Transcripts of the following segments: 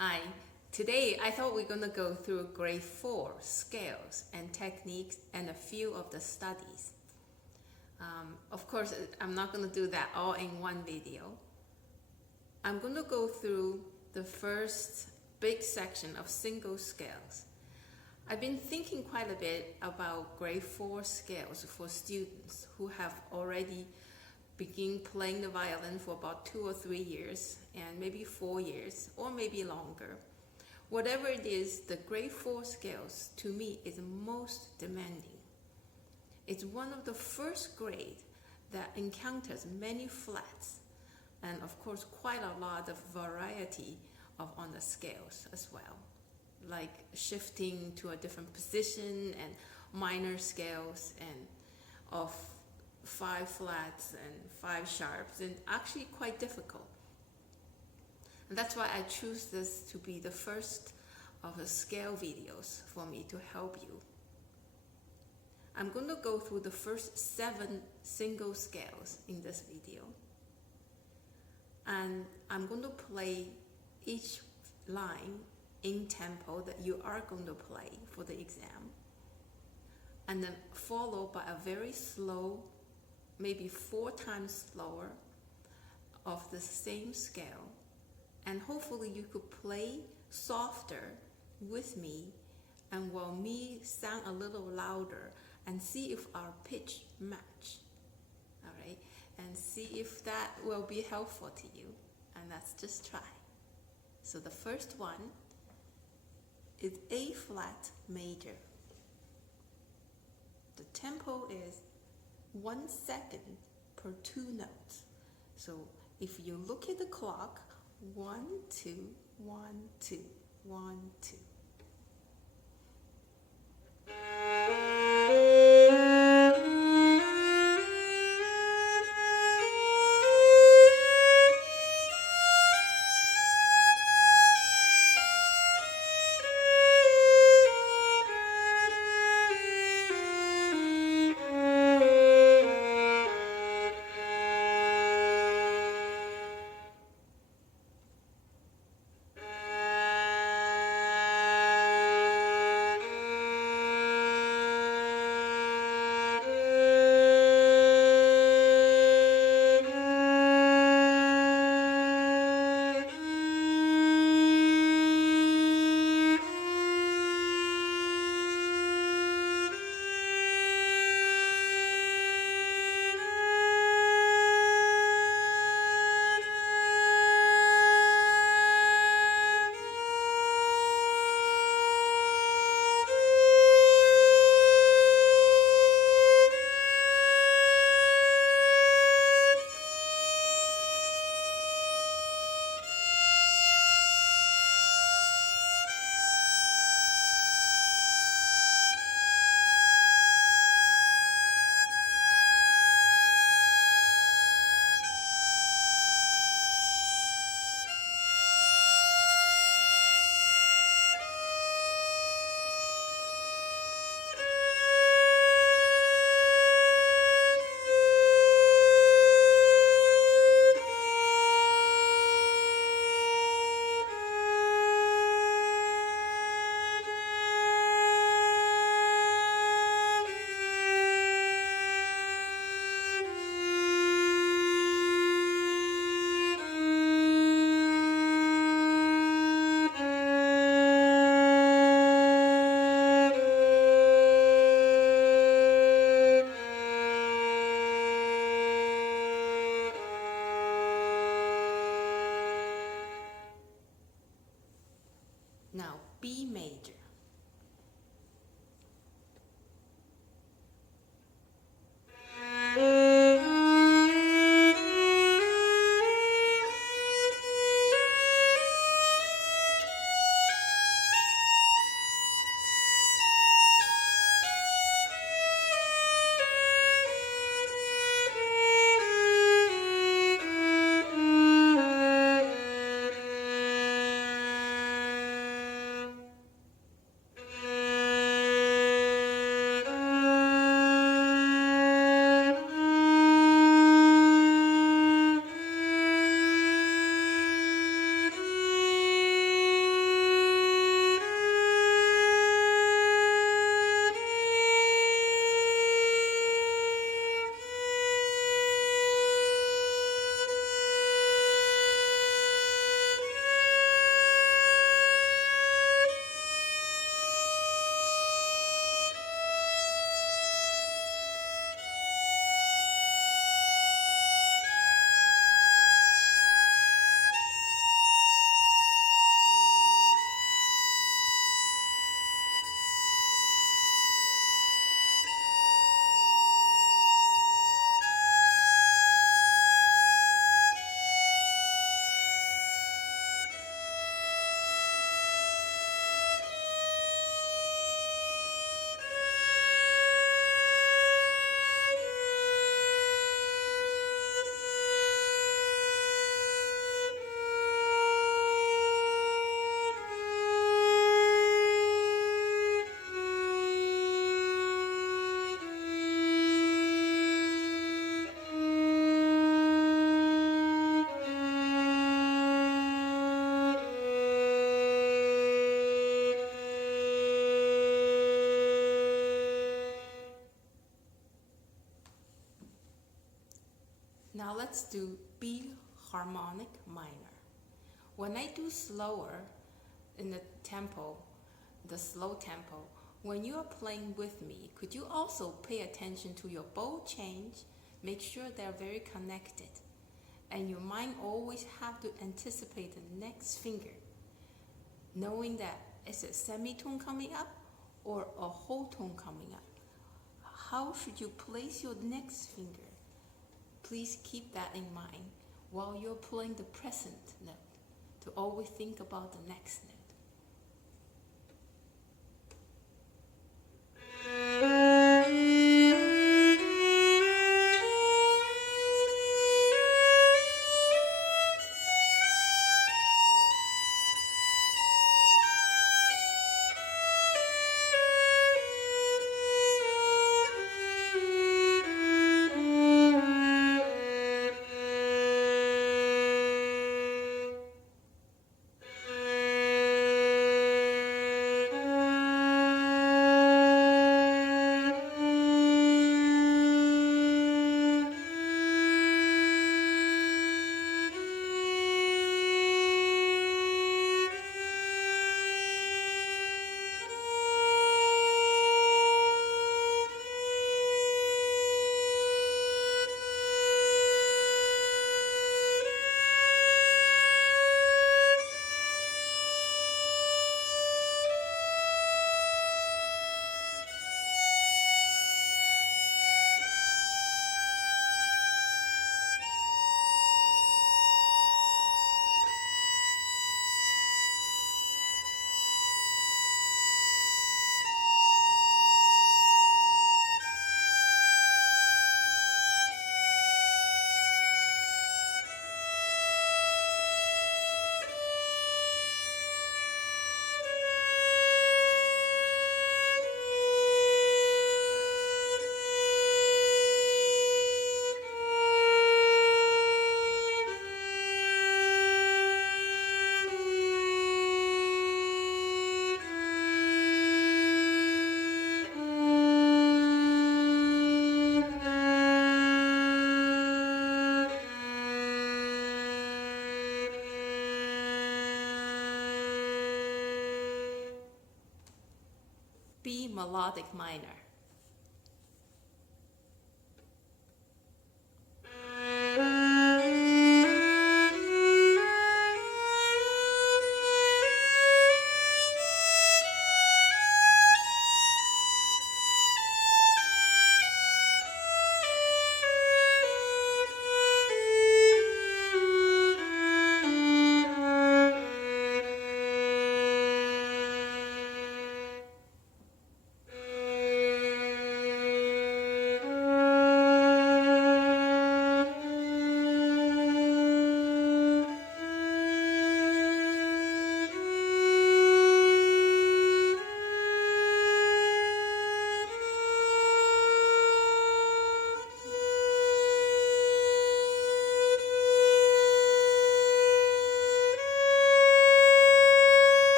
Hi, today I thought we're going to go through grade 4 scales and techniques and a few of the studies. Of course, I'm not going to do that all in one video. I'm going to go through the first big section of single scales. I've been thinking quite a bit about grade 4 scales for students who have already begin playing the violin for about 2 or 3 years and maybe 4 years or maybe longer. Whatever it is, the grade 4 scales to me is most demanding. It's one of the first grade that encounters many flats and of course quite a lot of variety on the scales as well, like shifting to a different position and minor scales and of 5 flats and 5 sharps, and actually quite difficult. And that's why I choose this to be the first of the scale videos for me to help you. I'm going to go through the first 7 single scales in this video, and I'm going to play each line in tempo that you are going to play for the exam, and then followed by a very slow, maybe 4 times slower of the same scale, and hopefully you could play softer with me and while me sound a little louder and see if our pitch match. All right, and see if that will be helpful to you, and let's just try. So the first one is A flat major. The tempo is 1 second per 2 notes. So if you look at the clock, 1, 2, 1, 2, 1, 2. Now B major. let's do B harmonic minor. When I do slower in the tempo, the slow tempo, when you are playing with me, could you also pay attention to your bow change? Make sure they're very connected. And your mind always have to anticipate the next finger, knowing that it's a semitone coming up or a whole tone coming up. How should you place your next finger? Please keep that in mind while you're playing the present note, to always think about the next note. B melodic minor.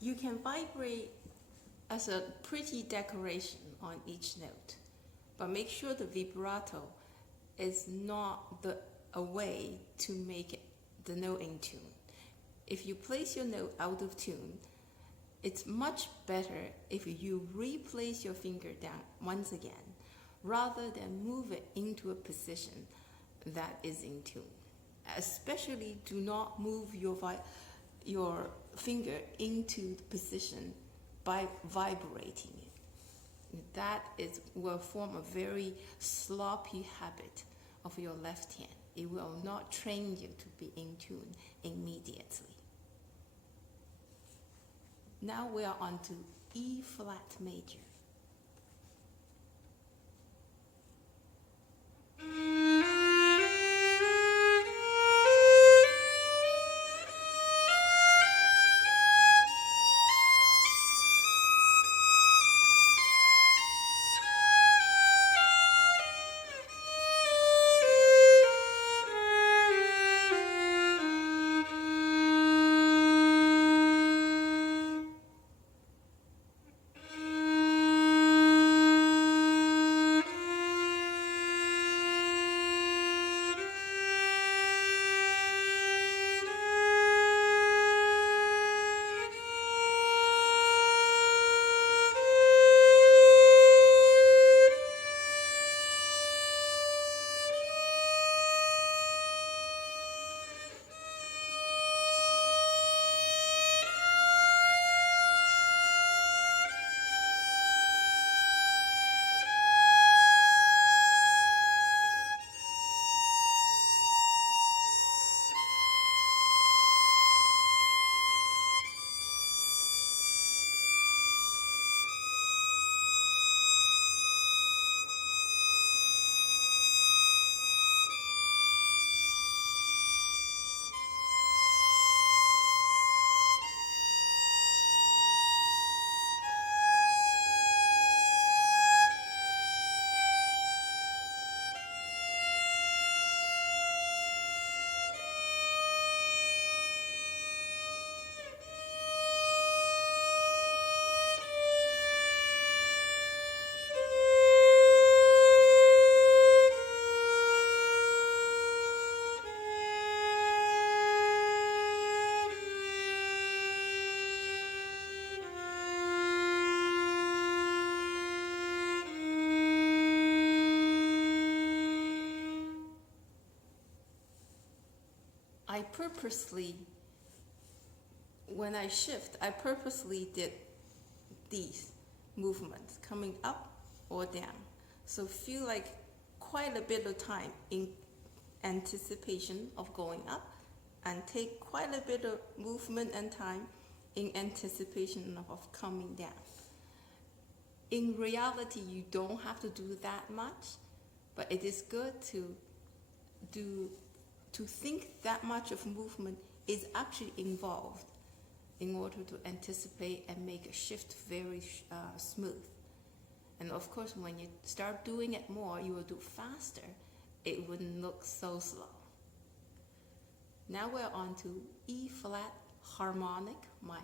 You can vibrate as a pretty decoration on each note, but make sure the vibrato is not a way to make the note in tune. If you place your note out of tune, It's much better if you replace your finger down once again, rather than move it into a position that is in tune. Especially do not move your finger into the position by vibrating it. That will form a very sloppy habit of your left hand. It will not train you to be in tune immediately. Now we are on to E flat major. When I shift, I purposely did these movements coming up or down. So feel like quite a bit of time in anticipation of going up, and take quite a bit of movement and time in anticipation of coming down. In reality, you don't have to do that much, but it is good to think that much of movement is actually involved in order to anticipate and make a shift very smooth. And of course, when you start doing it more, you will do faster. It wouldn't look so slow. Now we're on to E flat harmonic minor.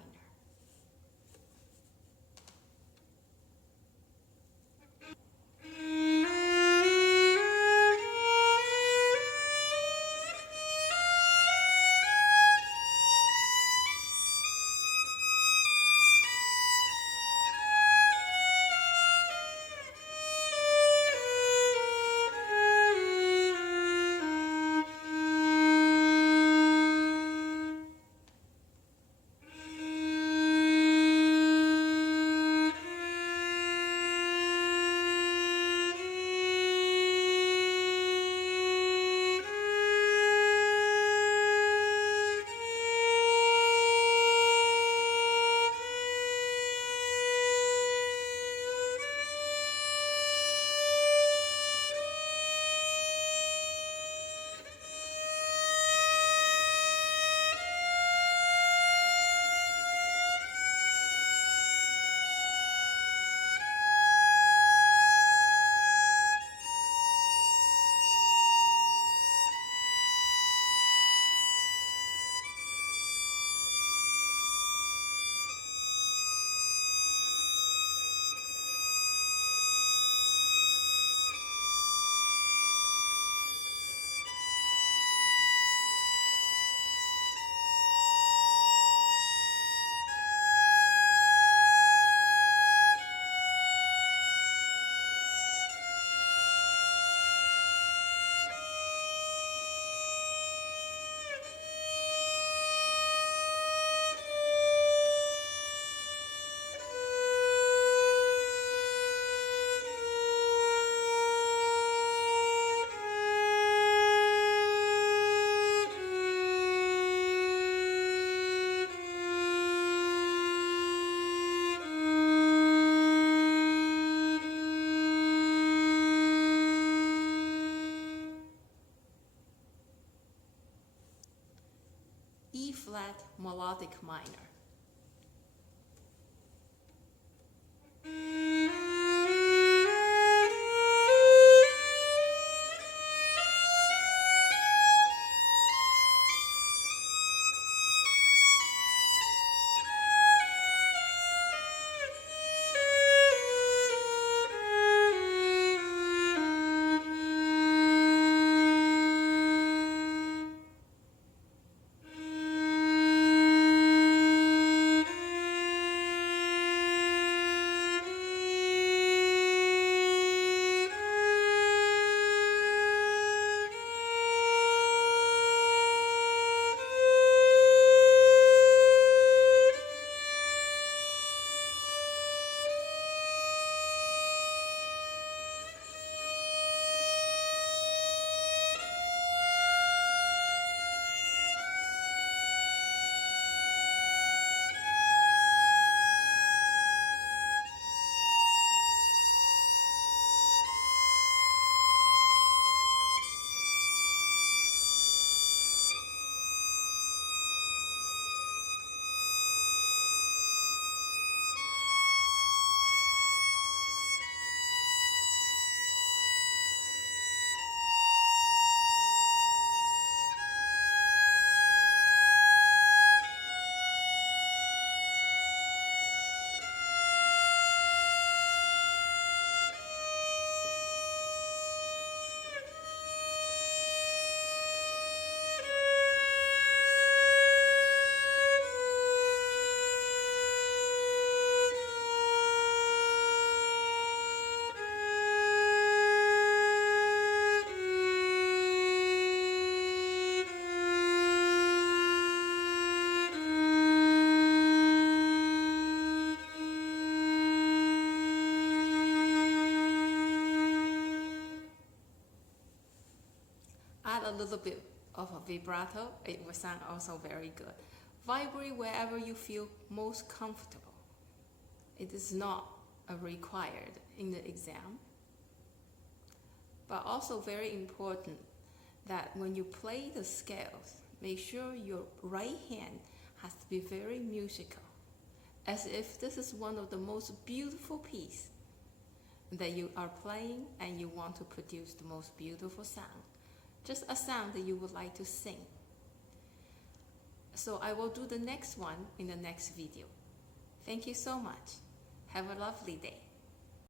E flat melodic minor. Add a little bit of a vibrato, it will sound also very good. Vibrate wherever you feel most comfortable. It is not required in the exam, but also very important that when you play the scales, make sure your right hand has to be very musical, as if this is one of the most beautiful pieces that you are playing and you want to produce the most beautiful sound. Just a sound that you would like to sing. So I will do the next one in the next video. Thank you so much. Have a lovely day.